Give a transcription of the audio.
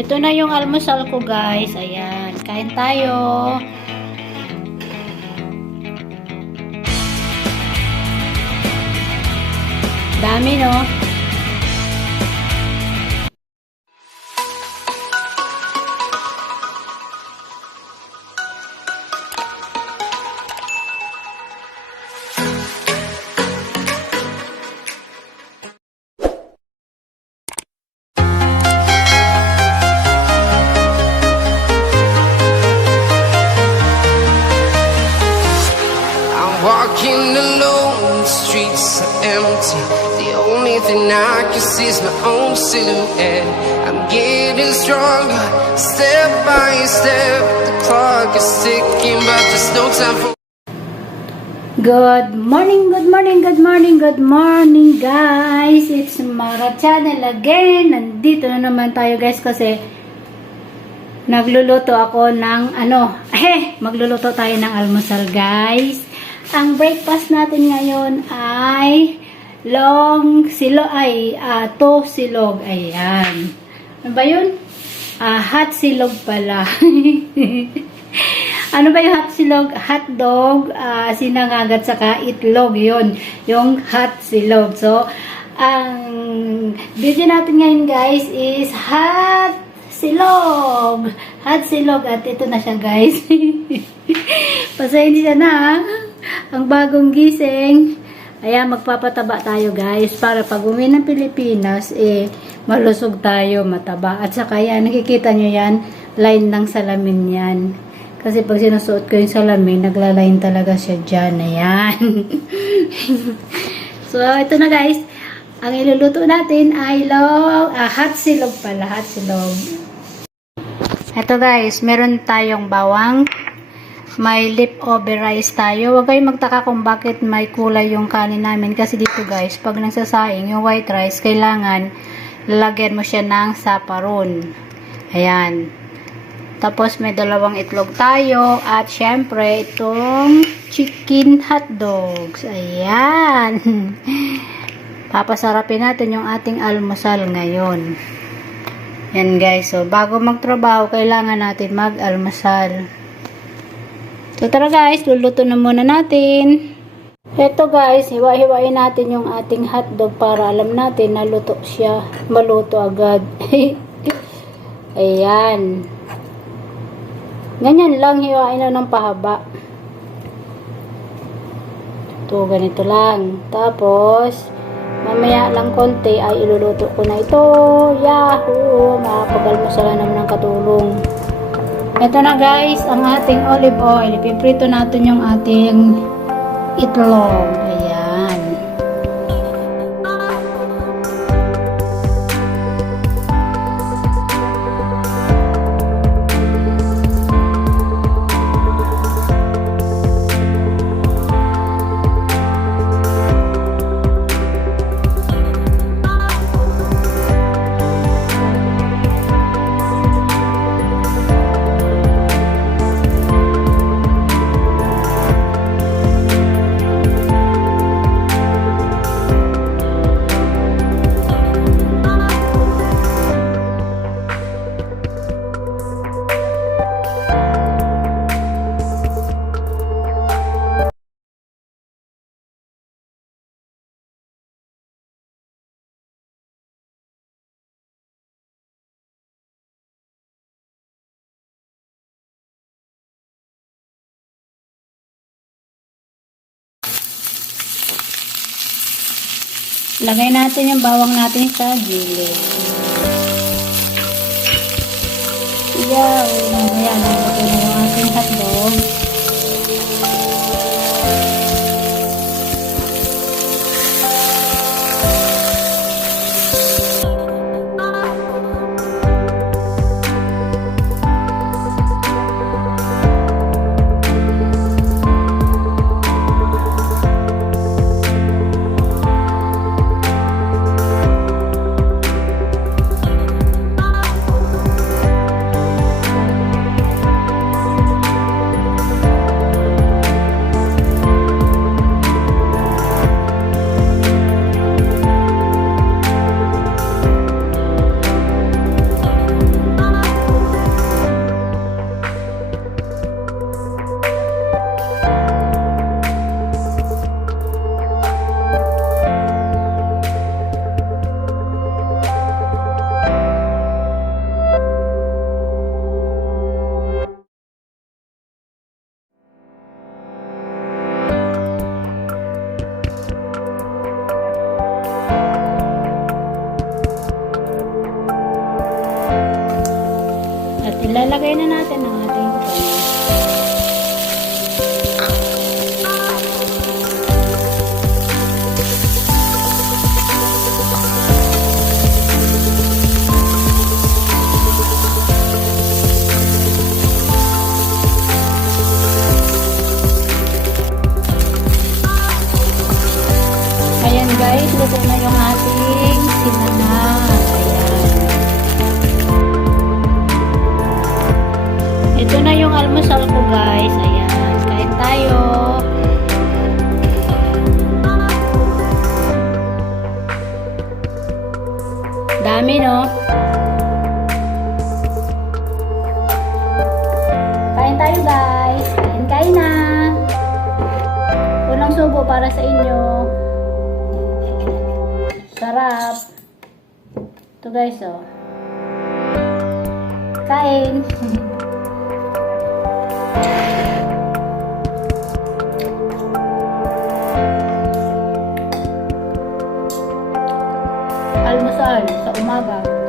Ito na yung almusal ko, guys. Ayan. Kain tayo. Dami, no? Walking alone, the streets are empty. The only thing I can see is my own silhouette. I'm getting stronger, step by step. The clock is ticking, but there's no time for. Good morning, good morning, good morning, good morning, guys. It's Mara Channel again. Nandito na naman tayo, guys, kasi nagluluto ako ng magluluto tayo ng almusal, guys. Ang breakfast natin ngayon ay to silog. Ayan. Ano ba yun? Hot silog pala. Ano ba yung hot silog? Hot dog, sinangagat saka itlog. Yun. Yung hot silog. So, ang video natin ngayon, guys, is hot silog. Hot silog. At ito na siya, guys. Pasensya na, ha? Ang bagong gising. Ayan, magpapataba tayo, guys, para pag uwi ng Pilipinas, malusog tayo, mataba. At saka yan, nakikita nyo yan, line ng salamin yan. Kasi pag sinusuot ko yung salamin, nagla-line talaga siya dyan. Ayan. So, ito na, guys. Ang iluluto natin ay hot silog pala. Hot silog. Ito, guys, meron tayong bawang. May leftover rice tayo. Huwag kayong magtaka kung bakit may kulay yung kanin namin. Kasi dito, guys, pag nagsasaing, yung white rice, kailangan lalagyan mo siya ng saparon. Ayan. Tapos, may 2 itlog tayo. At, syempre, itong chicken hot dogs. Ayan. Papasarapin natin yung ating almusal ngayon. Yan, guys. So, bago magtrabaho, kailangan natin mag-almusal. So, tara, guys, luluto na muna natin. Ito, guys, hiwa-hiwain natin yung ating hotdog para alam natin na luto siya. Maluto agad. Ayan. Ganyan lang, hiwain na ng pahaba. Ito, ganito lang. Tapos, mamaya lang konti ay iluluto ko na ito. Yahoo! Makapag-almusala naman ng katulong. Ito na, guys, ang ating olive oil. Ipiprito natin yung ating itlog. Ayan. Lagay natin yung bawang natin sa gilid. Ayan, nalagay na yung ating hotdog. Lalagay na natin ang ating kanin. Ayan guys, luto na yung ating sinangag. Ayan. Ito na yung almusal ko guys. Ayan, kain tayo. Dami no? Kain tayo guys. Kain na. Unang subo para sa inyo. Sarap. Ito guys, oh. Kain. Almusal sa umaga.